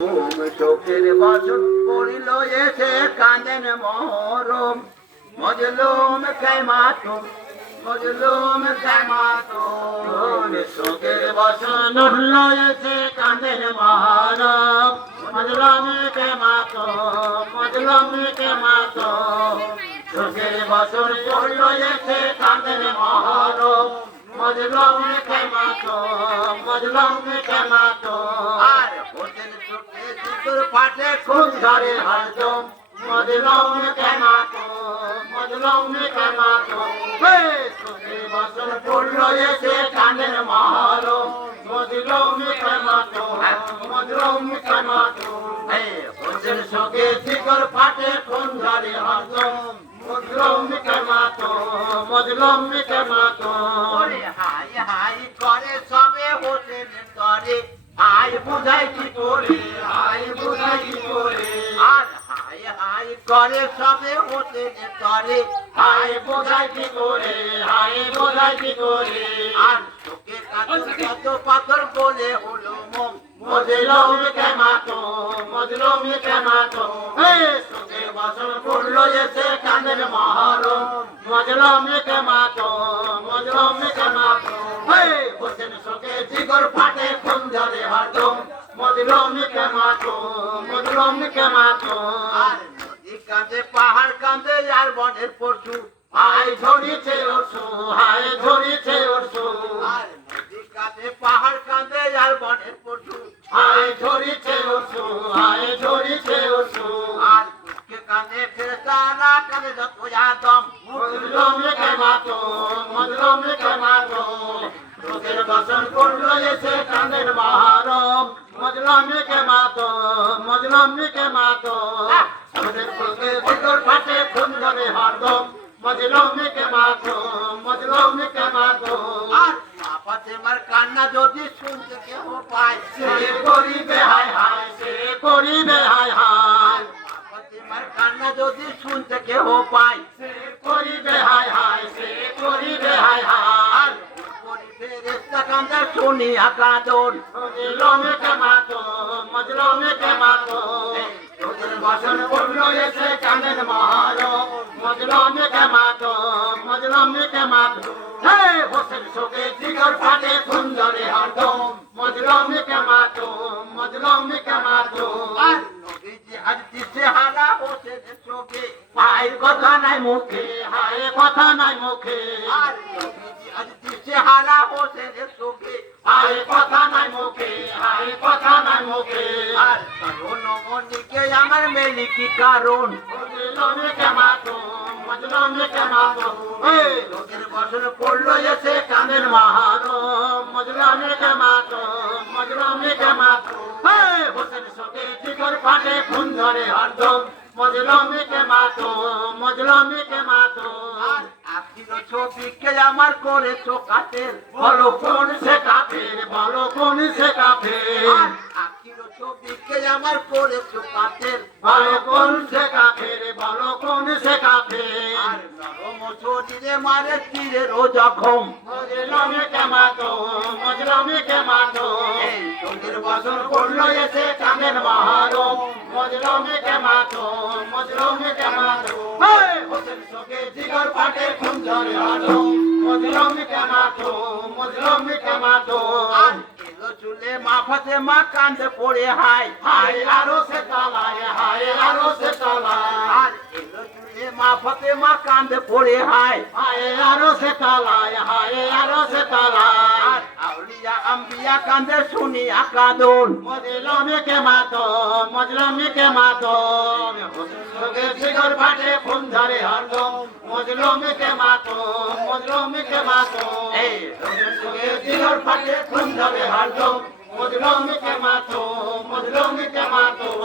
চোখের বচন পড়িল এসে কাঁদেন মহরম মজলুম কেমাতুম মজলুম কেমাতুম চোখের বচন উঠল এসে কাঁদেন মহরম মজলুম কেমাতুম মজলুম কেমাতুম চোখের বচন পড়িল এসে কাঁদেন মহরম মজলুম কেমাতুম মজলুম কেমাতুম আর হোসেন চোখে চিতর ফাটে খুন ধরে হরদম মজলুম কেমাতুম মজলুম কেমাতুম চোখের বচন পড়ল এসে কাঁদেন মহরম মজলুম কেমাতুম মজলুম কেমাতুম হোসেন চোখে চিতর ফাটে খুন ধরে হরদম মজলুম কেমাতুম মজলুম কেমাতুম হাই হাই করে সবে হোসেন করে হাই বুঝাই কি করে হাই বুঝাই কি করে আর হাই হাই করে সবে হোসেন করে হাই বুঝাই কি করে হাই বুঝাই কি করে আর চোখে কত পাথর বলে হলো মম মজলুম কেমাতুম মজলুম কেমাতুম চোখে বচন পড়লো এসে কাঁদেন মহরম মজলুম কেমাতুম মজলুম কেমাতুম হোসেন চোখে জিগর ফাটে খুন ঝরে হরদম মজলুম কেমাতুম মজলুম কেমাতুম আর নদী কাঁদে পাহাড় কাঁদে আর বনের পশু হায় ঝরিছে অসু হায় ঝরিছে অসু আর নদী কাঁদে পাহাড় কাঁদে আর বনের পশু হায় ঝরিছে অসু হায় ঝরিছে অসু আর দুঃখে কাঁদে ফেরেশতারা কাঁদে যত আদম মজলুম কেমাতুম মজলুম কেমাতুম চোখের বচন পড়লো এসে কাঁদেন মহরম মজলুম কেমাতুম মজলুম কেমাতুম আমাদের চোখে ভিতর ফাটে খুন ধরে হরদম মজলুম কেমাতুম মজলুম কেমাতুম আর ফাতেমার কান্না যদি শুনতে কেউ পায় সে করিবে হায় হায় সে করিবে হায় হায় ফাতেমার কান্না যদি শুনতে কেউ পায় সে করিবে হায় হায় সে করিবে হায় হায় ফেরেশতা কান্দে শুনিয়া কাঁদন মজলুম কেমাতুম মজলুম কেমাতুম চোখের বচন পড়লো এসে কাঁদেন মহরম মজলুম কেমাতুম মজলুম কেমাতুম হোসেন চোখে জিগর ফাটে খুন ঝরে হরদম মজলুম কেমাতুম মজলুম কেমাতুম আর নবীজি হাজতি চেহারা হোসেনের চোখে হায় কথা নাই মুখে হায় কথা নাই মুখে আর নবীজি হাজতি চেহারা হোসেনের চোখে হায় কথা নাই মুখে হায় কথা নাই মুখে আর কারণ মনিকে আমার মেলি কি কারণ মজলুম কেমাতুম মজলুম কেমাতুম লোকের বচন পড়লো এসে কাঁদেন মহরম মজলুম কেমাতুম মজলুম কেমাতুম হোসেন চোখে জিগর ফাটে খুন ধরে হরদম মজলুম কেমাতুম মজলুম কেমাতুম আর আখির ছবিকে আমার করেছো কাফের বলো কোন সে কাফের বলো কোন সে কাফের আখির ছবিকে আমার করেছো কাফের বলো কোন সে কাফের বলো কোন সে কাফের আর নরম শরীরে মারে তীরের ও জখম মজলুম কেমাতুম মজলুম কেমাতুম চোখের বচন পড়লো এসে কাঁদেন মহরম মজলুম কেমাতুম মজলুম কেমাতুম হোসেন চোখে জিগর ফাটে খুন ঝরে হরদম মজলুম কেমাতুম মজলুম কেমাতুম আর এলো চুলে মা ফাতেমা কান্দে পড়ে হায় হায় আরো সে তালায় হায় আরো সে তালায় আর এলো চুলে মা ফাতেমা কান্দে পড়ে হায় হায় আরো সে তালায় হায় আরো সে তালায় আর আউলিয়া আম্বিয়া কান্দে শুনিয়া কাঁদন মজলুম কেমাতুম মজলুম কেমাতুম হোসেন চোখে জিগর ফাটে খুন ধরে হরদম মজলুম কেমাতুম মজলুম কেমাতুম হোসেন চোখে জিগর ফাটে খুন ধরে হরদম মজলুম কেমাতুম মজলুম কেমাতুম